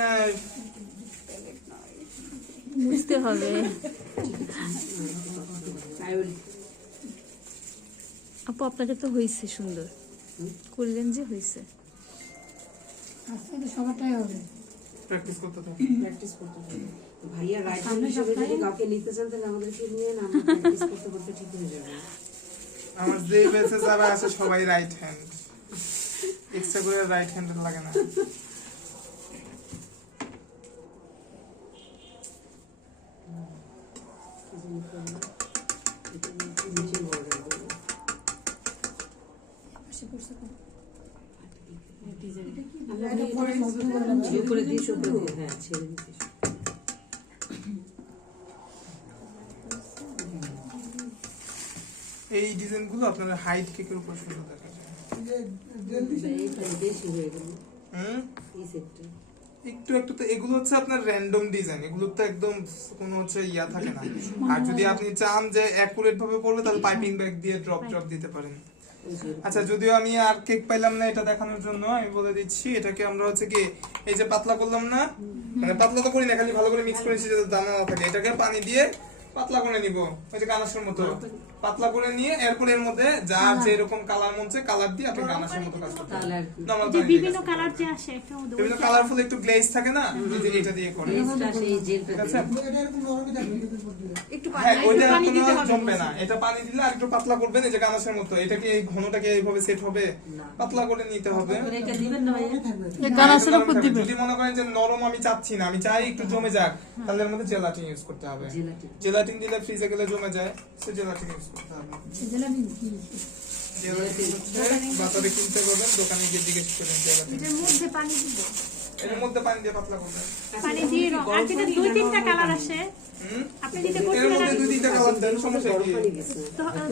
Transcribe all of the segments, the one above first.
নাই, বুঝতে হবে। আপু আপনাদের তো হয়েছে সুন্দর, করলেন যে হয়েছে। সবারটাই হবে, প্র্যাকটিস করতে থাকো। প্র্যাকটিস করতে হবে। ভাইয়া রাইট হ্যান্ড হিসেবে যদি কাউকে নিতে চান তাহলে আমাদেরকে নিয়ে না, আমরা প্র্যাকটিস করতে করতে ঠিক হয়ে যাবে। আমার যে বেঁচে যারা আছে সবাই রাইট হ্যান্ড, এক্সট্রা করে রাইট হ্যান্ড লাগে না। উপরে দিয়ে শুধু হ্যাঁ ছেড়ে দিতে। এই ডিজাইনগুলো আপনার হাইট কেকের উপর সুন্দর দেখা যায়। বেশি হয়ে গেল এই সেটটা। একটু একটু তো এগুলো হচ্ছে আপনার র্যান্ডম ডিজাইন, এগুলো তো একদম কোনো হচ্ছে ইয়া থাকে না। আর যদি আপনি চান যে অ্যাকুরেট ভাবে পড়বে তাহলে পাইপিং ব্যাগ দিয়ে ড্রপ দিতে পারেন। আচ্ছা, যদিও আমি আর কেক পাইলাম না এটা দেখানোর জন্য, আমি বলে দিচ্ছি এটাকে আমরা হচ্ছে কি এই যে পাতলা করলাম না, মানে পাতলা তো করি না, খালি ভালো করে মিক্স করেছি যাতে দানা না থাকে। এটাকে পানি দিয়ে পাতলা করে নিব, ওই যে গানাশের মতো পাতলা করে নিয়ে এরপর এর মধ্যে যার যে এরকম কালার মনছে কালার দিয়ে আপনি গানাশের মতো কাজ করতে পারেন। নরমাল যে বিভিন্ন কালার যে আসে একটা বিভিন্ন কালারফুল একটু গ্লেজ থাকে না, এই যে এটা দিয়ে করে। আচ্ছা, একটু হ্যাঁ ওইটা পানি দিতে কোনো হবে। জমবে না, এটা পানি দিলে আর একটু পাতলা করবেন। এই যে গানাশের মতো এটাকে এই ঘনটাকে এইভাবে সেট হবে, পাতলা করে নিতে হবে। এটা দিবেন না ভাইয়া? এই গানাশের উপর দিবেন। যদি মনে করেন যে নরম আমি চাচ্ছি না, আমি চাই একটু জমে যাক, তাহলে এর মধ্যে জেলাটিন ইউজ করতে হবে। জেলাটিন দিলে ফ্রিজে গেলে জমে যায়, সে জেলাটিন ইউজ করতে হবে। জেলাটিন হচ্ছে বাজারে কিনতে করবেন, দোকানে গিয়ে জিজ্ঞেস করেন জেলাটিন। এর মধ্যে পানি দিব, এর মধ্যে পানি দিয়ে পাতলা করবেন। পানি দিয়ে আর যেটা দুই তিনটা কালার আসে আপনি দিতে এর করতে মধ্যে দুই তিনটা কালার দেন, সমস্যা কি?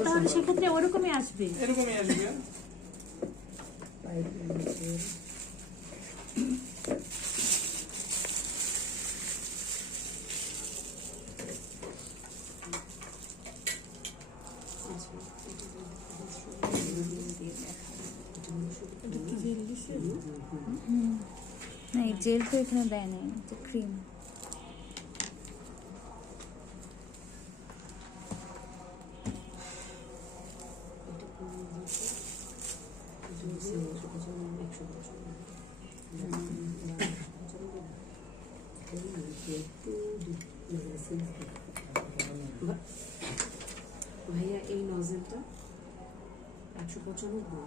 তাহলে সেক্ষেত্রে ওরকমই আসবে। এরকমই আসবে। না এই জেল তো এখানে দেয় নাই, তো ক্রিম। ভাইয়া এই নজেলটা 195।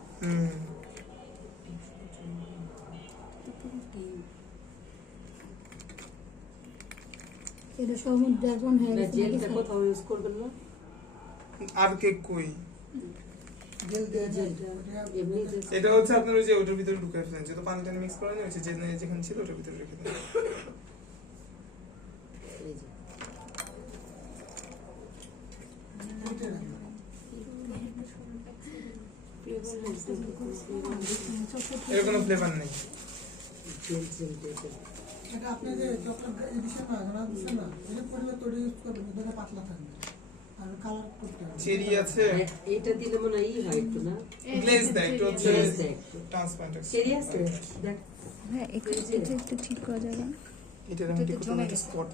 এটা সমুদ্র এখন হয়ে গেছে, জেলটা কোথাও ইউজ করবেন না? আর কেক কই? এমনি এটা হচ্ছে আপনার ওই যে ওটার ভিতরে ঢুকায় ফেলেন, যেটা পানি টানি মিক্স করা হয়েছে, যেখানে ছিল ওটার ভিতরে রেখে দেন। এর কোনো ফ্লেভার নেই। এটা আপনি যে চকলেট এডিশন না জানা দিচ্ছেন না, এটা করলে তো ইউজ করবেন, এটা পাতলা থাকবে আর কালার করতে হবে। চেরি আছে, এটা দিলে মনে হয় ই হয় একটু না, গ্লেজ দেয় একটু, হচ্ছে গ্লেজ দেয়। ট্রান্সপারেন্ট। চেরি আছে দেখ। হ্যাঁ এটা একটু ঠিক করা যাবে। এটার মধ্যে কত স্পট